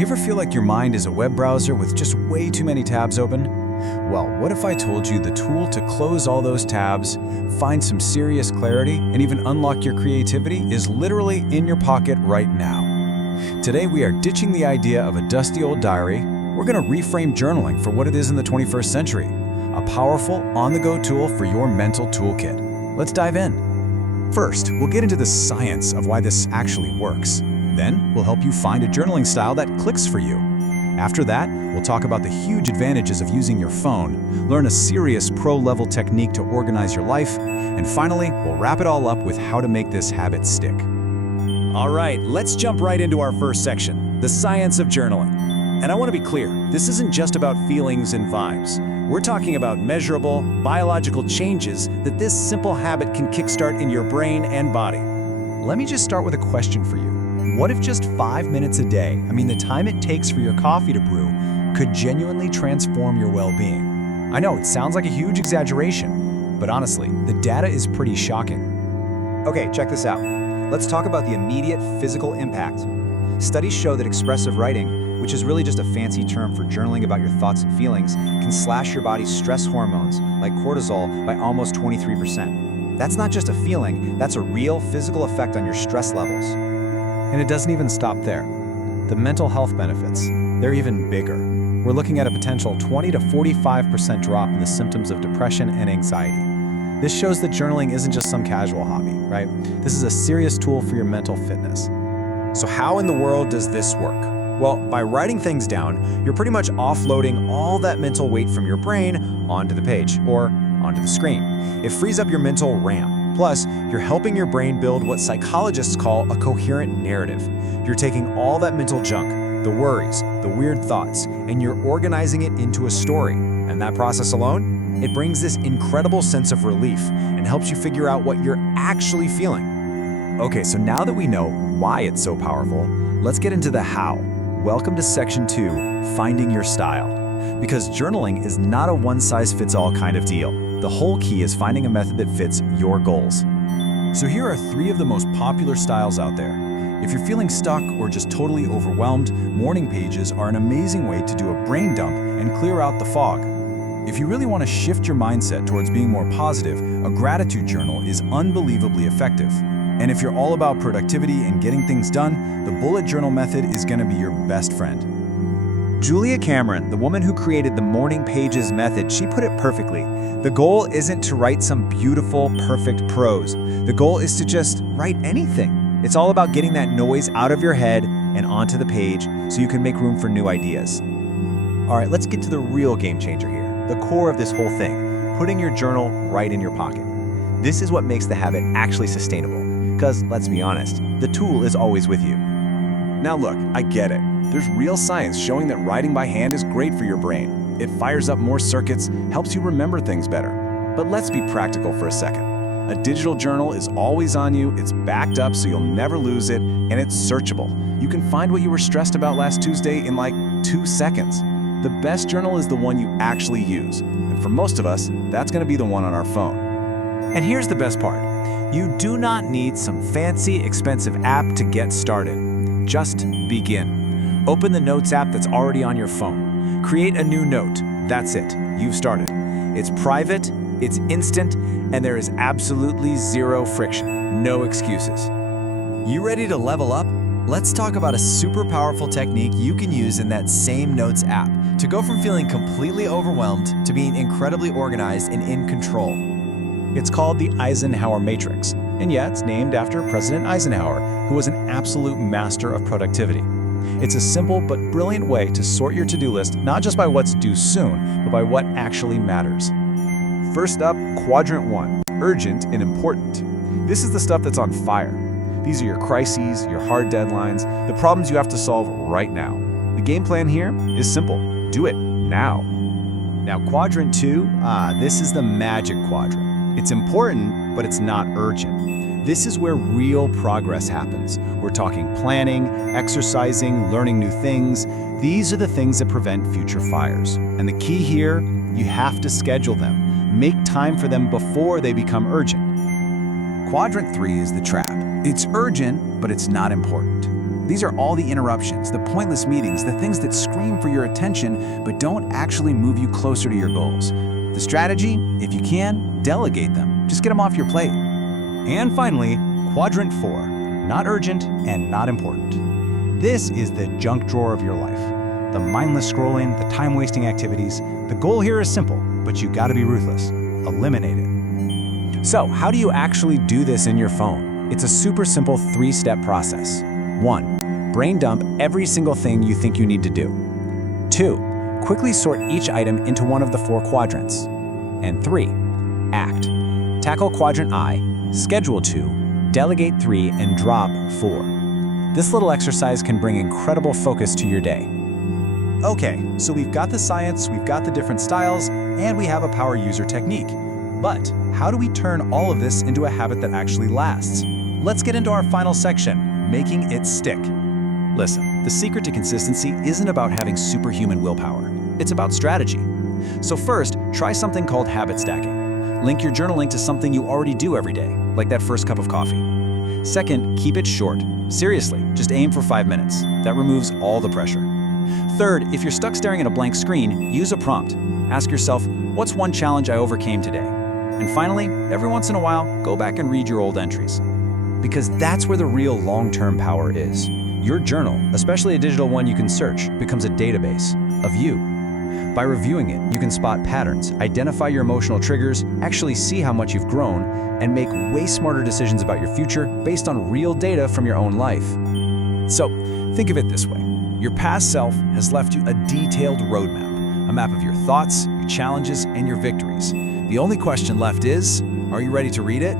You ever feel like your mind is a web browser with just way too many tabs open? Well, what if I told you the tool to close all those tabs, find some serious clarity, and even unlock your creativity is literally in your pocket right now? Today we are ditching the idea of a dusty old diary. We're going to reframe journaling for what it is in the 21st century, a powerful, on-the-go tool for your mental toolkit. Let's dive in. First, we'll get into the science of why this actually works. Then, we'll help you find a journaling style that clicks for you. After that, we'll talk about the huge advantages of using your phone, learn a serious pro-level technique to organize your life, and finally, we'll wrap it all up with how to make this habit stick. All right, let's jump right into our first section, the science of journaling. And I want to be clear, this isn't just about feelings and vibes. We're talking about measurable, biological changes that this simple habit can kickstart in your brain and body. Let me just start with a question for you. What if just 5 minutes a day, the time it takes for your coffee to brew, could genuinely transform your well-being? I know it sounds like a huge exaggeration, but honestly, the data is pretty shocking. Okay, check this out. Let's talk about the immediate physical impact. Studies show that expressive writing, which is really just a fancy term for journaling about your thoughts and feelings, can slash your body's stress hormones, like cortisol, by almost 23%. That's not just a feeling, that's a real physical effect on your stress levels. And it doesn't even stop there. The mental health benefits, they're even bigger. We're looking at a potential 20 to 45% drop in the symptoms of depression and anxiety. This shows that journaling isn't just some casual hobby, right? This is a serious tool for your mental fitness. So how in the world does this work? Well, by writing things down, you're pretty much offloading all that mental weight from your brain onto the page or onto the screen. It frees up your mental RAM. Plus, you're helping your brain build what psychologists call a coherent narrative. You're taking all that mental junk, the worries, the weird thoughts, and you're organizing it into a story. And that process alone, it brings this incredible sense of relief and helps you figure out what you're actually feeling. Okay, so now that we know why it's so powerful, let's get into the how. Welcome to Section 2, Finding Your Style. Because journaling is not a one-size-fits-all kind of deal. The whole key is finding a method that fits your goals. So here are 3 of the most popular styles out there. If you're feeling stuck or just totally overwhelmed, morning pages are an amazing way to do a brain dump and clear out the fog. If you really want to shift your mindset towards being more positive, a gratitude journal is unbelievably effective. And if you're all about productivity and getting things done, the bullet journal method is going to be your best friend. Julia Cameron, the woman who created the morning pages method, she put it perfectly. The goal isn't to write some beautiful, perfect prose. The goal is to just write anything. It's all about getting that noise out of your head and onto the page so you can make room for new ideas. All right, let's get to the real game changer here, the core of this whole thing, putting your journal right in your pocket. This is what makes the habit actually sustainable, because let's be honest, the tool is always with you. Now look, I get it. There's real science showing that writing by hand is great for your brain. It fires up more circuits, helps you remember things better. But let's be practical for a second. A digital journal is always on you, it's backed up so you'll never lose it, and it's searchable. You can find what you were stressed about last Tuesday in like 2 seconds. The best journal is the one you actually use. And for most of us, that's going to be the one on our phone. And here's the best part. You do not need some fancy, expensive app to get started. Just begin. Open the Notes app that's already on your phone. Create a new note. That's it. You've started. It's private, it's instant, and there is absolutely zero friction. No excuses. You ready to level up? Let's talk about a super powerful technique you can use in that same Notes app to go from feeling completely overwhelmed to being incredibly organized and in control. It's called the Eisenhower Matrix. And yeah, it's named after President Eisenhower, who was an absolute master of productivity. It's a simple but brilliant way to sort your to-do list not just by what's due soon, but by what actually matters. First up, Quadrant 1, urgent and important. This is the stuff that's on fire. These are your crises, your hard deadlines, the problems you have to solve right now. The game plan here is simple. Do it now. Now, Quadrant 2, this is the magic quadrant. It's important, but it's not urgent. This is where real progress happens. We're talking planning, exercising, learning new things. These are the things that prevent future fires. And the key here, you have to schedule them. Make time for them before they become urgent. Quadrant 3 is the trap. It's urgent, but it's not important. These are all the interruptions, the pointless meetings, the things that scream for your attention but don't actually move you closer to your goals. The strategy, if you can, delegate them. Just get them off your plate. And finally, quadrant 4, not urgent and not important. This is the junk drawer of your life. The mindless scrolling, the time-wasting activities. The goal here is simple, but you gotta be ruthless. Eliminate it. So, how do you actually do this in your phone? It's a super simple 3-step process. 1. Brain dump every single thing you think you need to do. 2. Quickly sort each item into one of the 4 quadrants. And 3. Act. Tackle quadrant I, schedule 2, delegate 3, and drop 4. This little exercise can bring incredible focus to your day. Okay, so we've got the science, we've got the different styles, and we have a power user technique. But how do we turn all of this into a habit that actually lasts? Let's get into our final section, making it stick. Listen, the secret to consistency isn't about having superhuman willpower. It's about strategy. So first, try something called habit stacking. Link your journaling to something you already do every day, like that first cup of coffee. Second, keep it short. Seriously, just aim for 5 minutes. That removes all the pressure. Third, if you're stuck staring at a blank screen, use a prompt. Ask yourself, what's one challenge I overcame today? And finally, every once in a while, go back and read your old entries. Because that's where the real long-term power is. Your journal, especially a digital one you can search, becomes a database of you. By reviewing it, you can spot patterns, identify your emotional triggers, actually see how much you've grown, and make way smarter decisions about your future based on real data from your own life. So, think of it this way. Your past self has left you a detailed roadmap, a map of your thoughts, your challenges, and your victories. The only question left is, are you ready to read it?